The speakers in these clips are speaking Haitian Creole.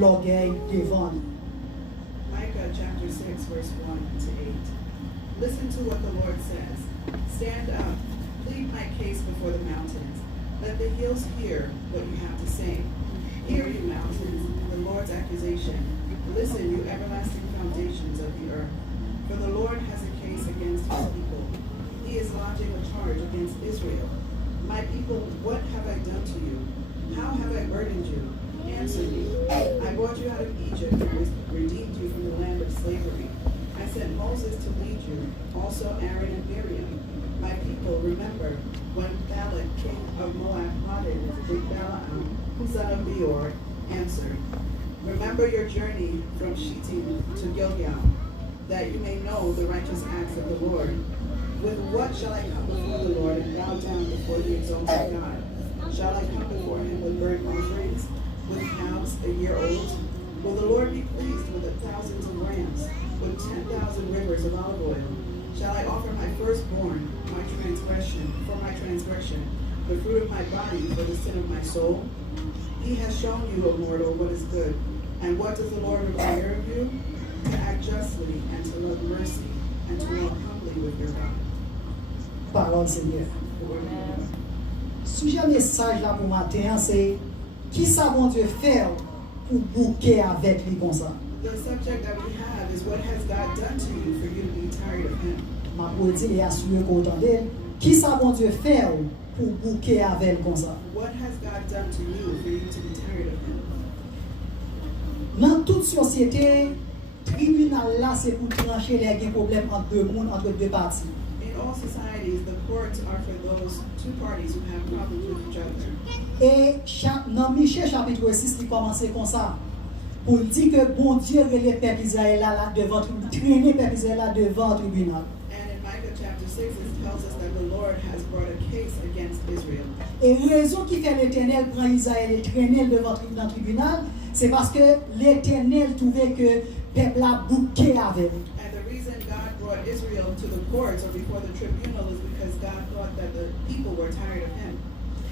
l'orgueil devant lui. Micah chapter 6, verse 1 to 8. Listen to what the Lord says. Stand up, plead my case before the mountains. Let the hills hear what you have to say. Hear, you mountains, the Lord's accusation. Listen, you everlasting foundations of the earth. For the Lord has a case against his people. He is lodging a charge against Israel. My people, what have I done to you? How have I burdened you? Answer me. I brought you out of Egypt and redeemed you from the land of slavery. I sent Moses to lead you, also Aaron and Miriam. My people, remember when Balak, king of Moab, plotted with Balaam, son of Beor, answered. Remember your journey from Shittim to Gilgal, that you may know the righteous acts of the Lord. With what shall I come before the Lord and bow down before the exalted God? Shall I come before him with burnt offerings, with calves a year old? Will the Lord be pleased with 1,000 of rams, with 10,000 rivers of olive oil? Shall I offer my firstborn, my transgression, the fruit of my body for the sin of my soul? He has shown you, O mortal, what is good. And what does the Lord require of you? To act justly, and to love mercy, and to walk humbly with your God. Parole Seigneur. Sujet message là pour matin, c'est qui ça bon Dieu faire pour bouquer avec lui comme ça. The subject that we have is what has God done to you for you to be tired of him? Ma pour dire et assurer qu'on entende, qui ça bon Dieu faire pour bouquer avec lui comme ça. What has God done to you for you to be tired of him? Dans toute société, tribunal là c'est pour trancher les problèmes entre deux mondes, entre deux parties. In all societies, the courts are for those two parties who have problems with each other. Et dans Michée chapitre 6, il commence comme ça. Pour dire que bon Dieu les peuple Israël là devant traîner peuple Israël là devant le tribunal. And in Micah chapter 6, it tells us that the Lord has brought a case against Israel. Et raison qui fait l'Éternel prend Israël et traîner devant le tribunal, c'est parce que l'Éternel trouvait que le peuple a bouqué avec. And the reason God brought Israel to the courts or before the tribunal is because God thought that the people were tired of him.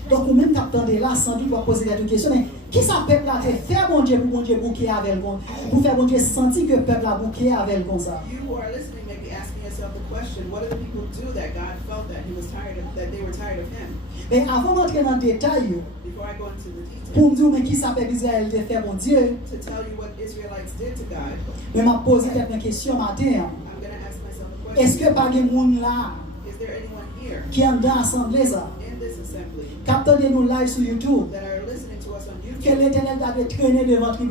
Donc, ou même t'attendez là, sans doute, pour poser des questions, mais qui ça peuple a fait faire bon Dieu pour bon Dieu bouquer avec lui, pour faire bon Dieu sentir que le peuple a bouqué avec lui comme ça. You who are listening may be asking yourself the question, what do the people do that God felt that he was tired of, that they were tired of him? Mais avant d'entrer dans le détail, Before I go into the details, pour me dire mais qui ça peuple Israël a fait bon Dieu, to tell you what Israelites did to God, mais m'a posé quelques questions matin. I'm going to ask myself a question. Est-ce que pas de monde là Is there anyone here qui est dans l'assemblée ça, in this assembly qui attendent nous live sur YouTube, that are listening to us on que YouTube l'Éternel a traîné devant